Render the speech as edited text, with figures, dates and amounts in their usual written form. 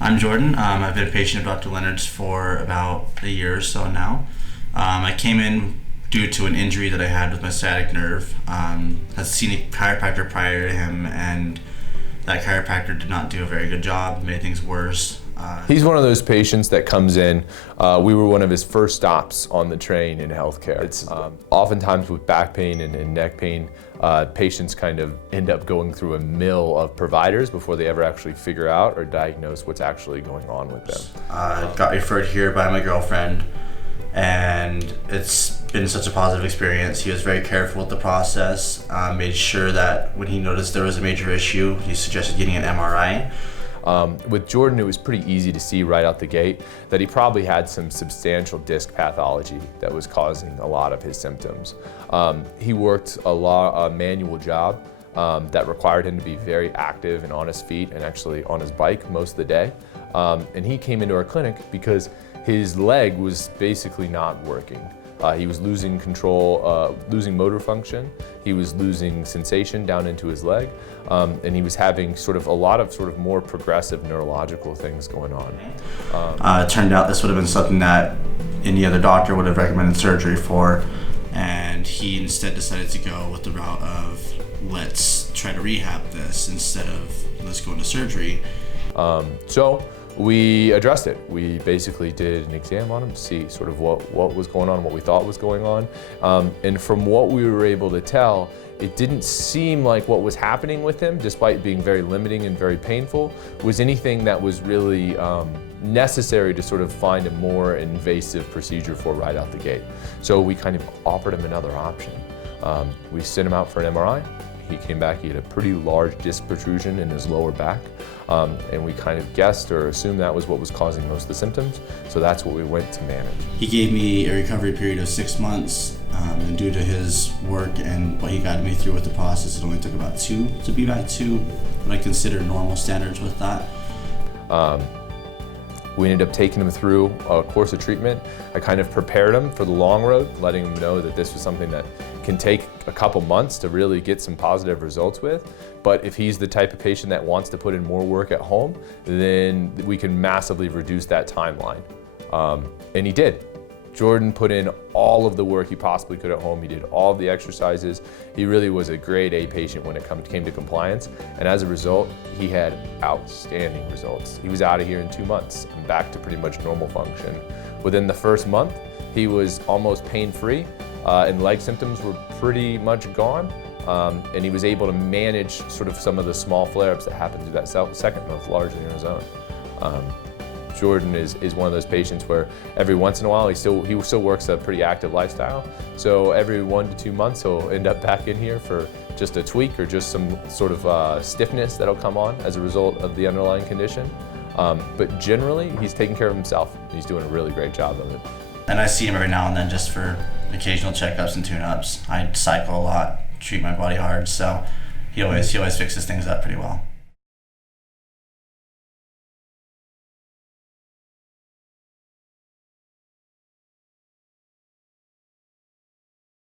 I'm Jordan. I've been a patient of Dr. Leonard's for about a year or so now. I came in due to an injury that I had with my sciatic nerve. Had seen a chiropractor prior to him, and that chiropractor did not do a very good job, made things worse. He's one of those patients that comes in. We were one of his first stops on the train in healthcare. It's oftentimes with back pain and neck pain, patients kind of end up going through a mill of providers before they ever actually figure out or diagnose what's actually going on with them. Got referred here by my girlfriend, and it's been such a positive experience. He was very careful with the process, made sure that when he noticed there was a major issue, he suggested getting an MRI. With Jordan, it was pretty easy to see right out the gate that he probably had some substantial disc pathology that was causing a lot of his symptoms. He worked a manual job that required him to be very active and on his feet and actually on his bike most of the day. And he came into our clinic because his leg was basically not working. He was losing control, losing motor function. He was losing sensation down into his leg, and he was having a lot of more progressive neurological things going on. It turned out this would have been something that any other doctor would have recommended surgery for, and he instead decided to go with the route of let's try to rehab this instead of let's go into surgery. So we addressed it. We basically did an exam on him to see what was going on, what we thought was going on. And from what we were able to tell, it didn't seem like what was happening with him, despite being very limiting and very painful, was anything that was really necessary to find a more invasive procedure for right out the gate. So we kind of offered him another option. We sent him out for an MRI. He came back, he had a pretty large disc protrusion in his lower back, and we kind of guessed or assumed that was what was causing most of the symptoms, so that's what we went to manage. He gave me a recovery period of 6 months, and due to his work and what he got me through with the process, it only took about 2 to be back to what I consider normal standards with that. We ended up taking him through a course of treatment. I kind of prepared him for the long road, letting him know that this was something that can take a couple months to really get some positive results with. But if he's the type of patient that wants to put in more work at home, then we can massively reduce that timeline. And he did. Jordan put in all of the work he possibly could at home. He did all of the exercises. He really was a grade A patient when it came to compliance. And as a result, he had outstanding results. He was out of here in 2 months and back to pretty much normal function. Within the first month, he was almost pain-free, and leg symptoms were pretty much gone. And he was able to manage some of the small flare-ups that happened through that second month largely on his own. Jordan is one of those patients where every once in a while he still works a pretty active lifestyle. So every 1 to 2 months he'll end up back in here for just a tweak or just some stiffness that'll come on as a result of the underlying condition. But generally he's taking care of himself. He's doing a really great job of it. And I see him every now and then just for occasional checkups and tune-ups. I cycle a lot, treat my body hard, so he always fixes things up pretty well.